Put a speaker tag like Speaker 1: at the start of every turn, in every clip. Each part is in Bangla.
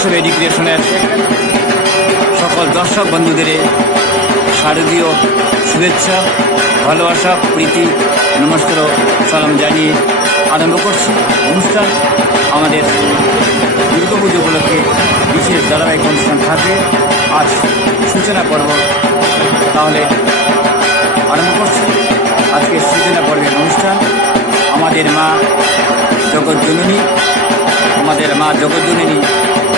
Speaker 1: উৎসব এডুকেশনের সকল দর্শক বন্ধুদের শারদীয় শুভেচ্ছা, ভালোবাসা, প্রীতি, নমস্কার সালাম জানিয়ে আরম্ভ করছি অনুষ্ঠান। আমাদের দুর্গাপুজো উপলক্ষে বিশেষ ধারাবাহিক অনুষ্ঠান থাকে আজ সূচনা পর্ব। তাহলে আরম্ভ করছি। আজকের সূচনা পর্বের অনুষ্ঠান। আমাদের মা জগৎ জগৎজননী আমাদের মা জগৎ জগৎজননী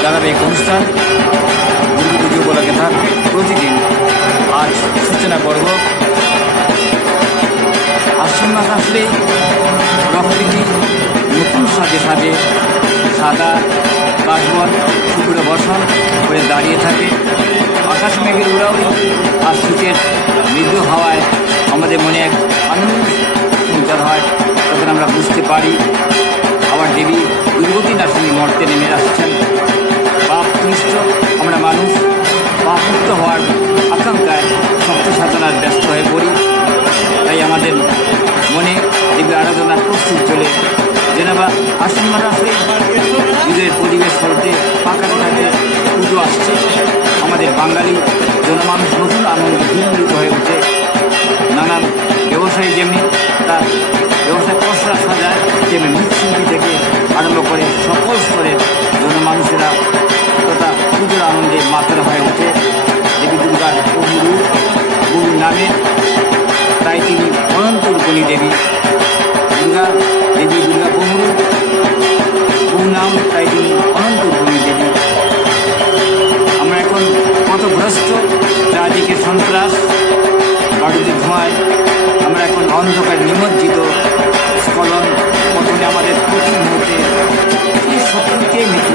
Speaker 1: ধারাবাহিক অনুষ্ঠান। দুর্গাপুজো উপলক্ষে থাকবে প্রতিদিন আজ সূচনা পর্ব। আশ্বিন মাস আসলে প্রকৃতি নতুন সাজে সাজে সাদা কাশবন শুকুরে বসন করে দাঁড়িয়ে থাকে। আকাশ মেঘের উড়াও আর শীতের মৃদু হাওয়ায় আমাদের মনে এক আনন্দ সঞ্চার হয়। তখন আমরা বুঝতে পারি আবার দেবী দুর্গতি নাশিনী মর্তে নেমে আসছেন। আমাদের মনে দেবী আরাধনার প্রস্তুতি চলে। জেনাবা আশ্বিন মাস আসলে ঈদের পরিবেশ করতে পাকা থাকে পুজো আসছে। আমাদের বাঙালি জনমানুষ নতুন আনন্দ বিমূলিত হয়ে ওঠে নানান ব্যবসায়ী যেমনি তার ব্যবসায় পশরা সাজায়, তেমনি মৃৎশিল্পী থেকে আরম্ভ করে সকল স্তরের জনমানুষেরা তথা পুজোর আনন্দে মাতার হয়ে ওঠে দেবী দুর্গার গুরু বহু নামে তাই তিনি অনন্ত রূপণী দেবী। আমরা এখন পথভ্রষ্ট, চারদিকে সন্ত্রাস বাড়িতে ধোঁয়ায়। আমরা এখন অন্ধকার নিমজ্জিত। স্খলন পথনে আমাদের প্রতি মুহূর্তে মিত্র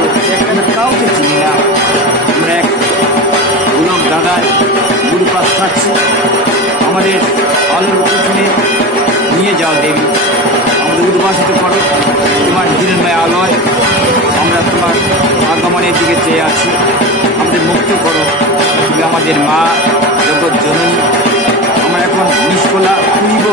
Speaker 1: আমরা কাউকে চিনি না। আমরা এক গুলক দাদার গুরুপাত থাকছি আমাদের আলোর পিছনে নিয়ে যাও দেবী। আমাদের উদ্ভাসিত করো। আগমনের দিকে চেয়ে আছি। আমাদের মুক্ত করো। তুমি আমাদের মা, জগৎ জননী। আমরা এখন নিষ্কলা পুরিব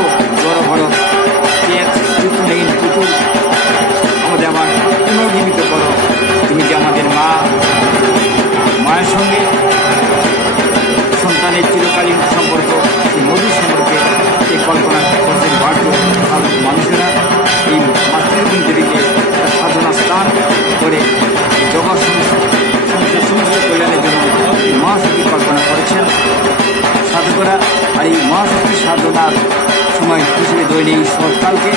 Speaker 1: মহাশক্তি সময় হিসেবে দৈনে এই শরৎকালকে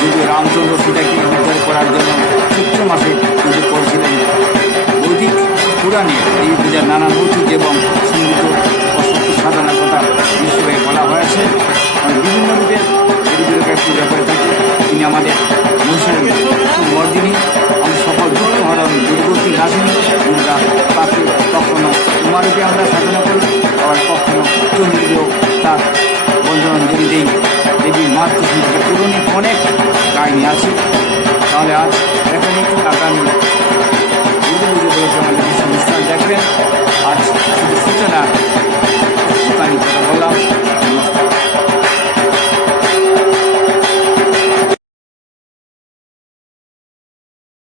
Speaker 1: যদিও রামচন্দ্র সীতাকে উদ্ধার করার জন্য চৈত্র মাসে পুজো করেছিলেন বৈদিক পুরাণে। এই পূজার নানান ঐতিহ্য এবং সংগীত শক্তি সাধনার কথা হিসেবে বলা হয়েছে। বিভিন্ন রূপে দেবী পূজা করে থাকি। তিনি আমাদের মহিষার মর্দিনী। আমি সকল দুঃখ হরণ, দুর্গতি নাশিনী। দুর্গা তাকে কখনো উমারূপে আমরা সাধনা করি, আবার কখনো চন্দ্রীয় তার জল যদি দেবী দেবীর মাতৃ পূরণের অনেক কাহিনী আছে। তাহলে আজ এখানে আগামী।